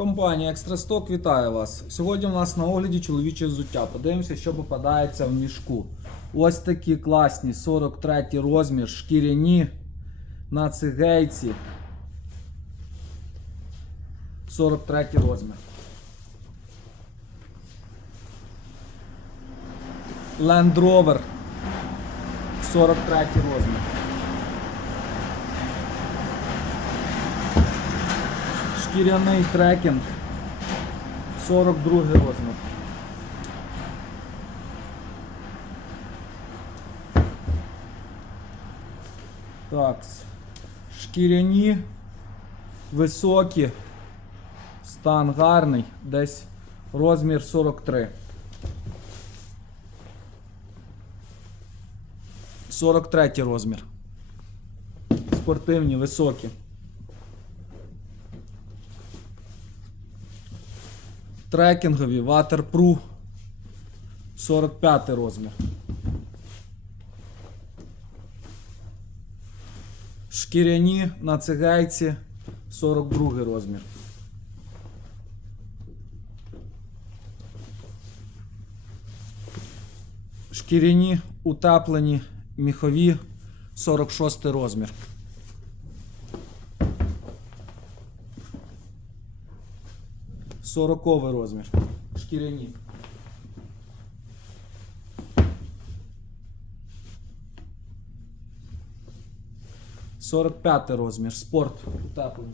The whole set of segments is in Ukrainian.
Компанія Екстрасток вітає вас. Сьогодні у нас на огляді чоловіче взуття. Подивимося, що попадається в мішку. Ось такі класні 43 розмір, шкіряні на цигейці. 43 розмір. Land Rover 43 розмір. Шкіряний трекінг 42 розмір. Так, шкіряні, високі, стан гарний, десь розмір 43. 43 розмір. Спортивні, високі. Трекінгові, Waterproof 45 розмір. Шкіряні на цигайці 42 розмір. Шкіряні утеплені міхові 46 розмір. Сороковий розмір. Шкіряні. Сорок п'ятий розмір. Спорт утеплені.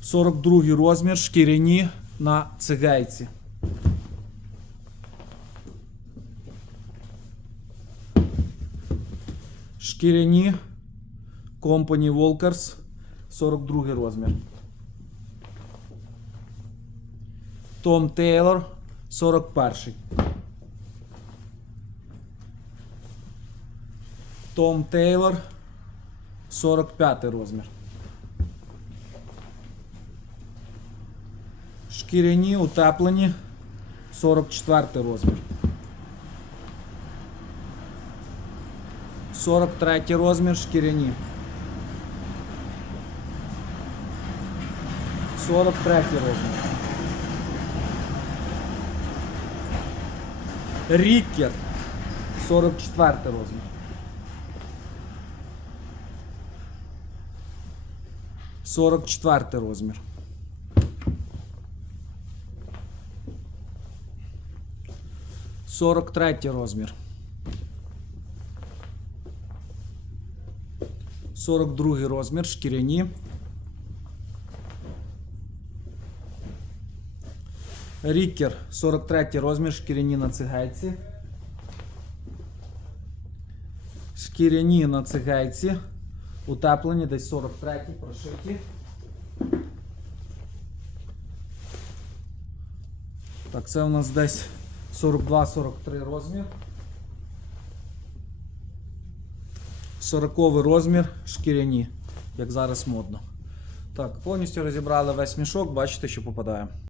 Сорок другий розмір. Шкіряні на цигайці. Шкіряні Company Walkers 42 розмір. Том Тейлор 41. Том Тейлор 45 розмір. Шкіряні утеплені 44 розмір. 43 розмір шкіряні. 43 розмір. Ріккер 44 розмір. Сорок четвертий розмір. Сорок третій розмір. Сорок другий розмір. Шкіряні. Рікер 43 розмір, шкіряні на цигайці. Шкіряні на цигайці. Утеплені десь 43 прошиті. Так, це у нас десь 42-43 розмір. 40 розмір шкіряні, як зараз модно. Так, повністю розібрали весь мішок, бачите, що попадає.